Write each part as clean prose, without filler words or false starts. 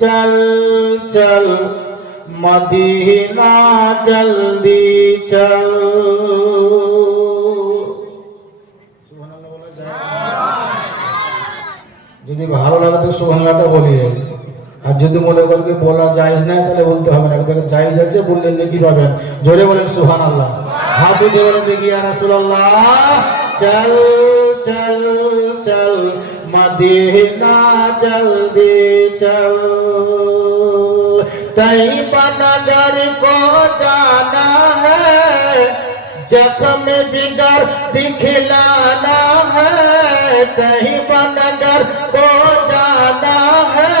चल चल मदीना जल्दी चल। যদি ভালো লাগে তো সুবহানাল্লাহটা বলিয়ে, আর যদি মনে করেন কি বলা জায়েজ নাই তাহলে বলতে হবে না। যদি জায়েজ আছে বললেন নাকি পাবেন। জোরে বলেন সুবহানাল্লাহ। হাত উঠে বলেন দেখি ইয়া রাসূলুল্লাহ চল চল চল मदीना जल्दी चल। तैयबा नगर को जाना है, जख्म जिगर दिखलाना है। तैयबा नगर को जाना है,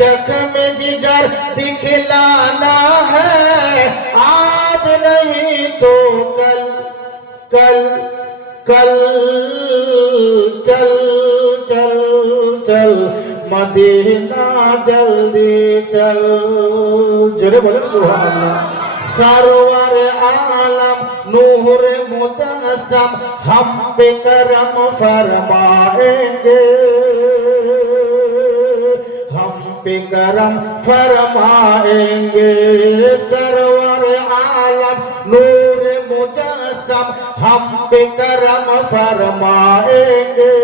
जख्म जिगर दिखलाना है। आज नहीं तो कल कल कल चल चल चल मदीना जल्दी चल। जोरे बोले सुभान अल्लाह। सरवर आलम नूर मुजस्सम हम पे करम फरमाएंगे, हम पे करम फरमाएंगे। सरवर आलम नूर मुजस्सम हम पे करम फरमाएंगे,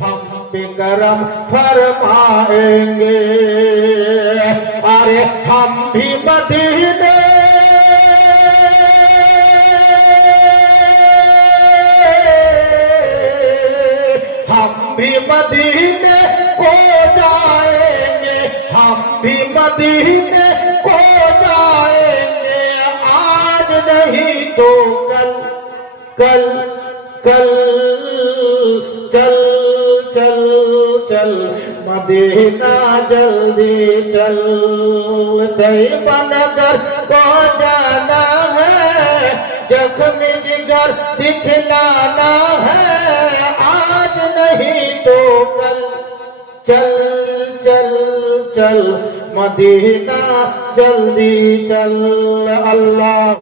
हम पे करम फरमाएंगे। अरे हम भी मदीने हम भी मदीने को जाएंगे, हम भी मदीने को जाएंगे। आज नहीं तो कल कल कल चल चल चल मदीना जल्दी चल। तैयबा नगर को जाना है, जख्म जिगर दिखलाना है। आज नहीं तो कल चल चल चल मदीना जल्दी चल। अल्लाह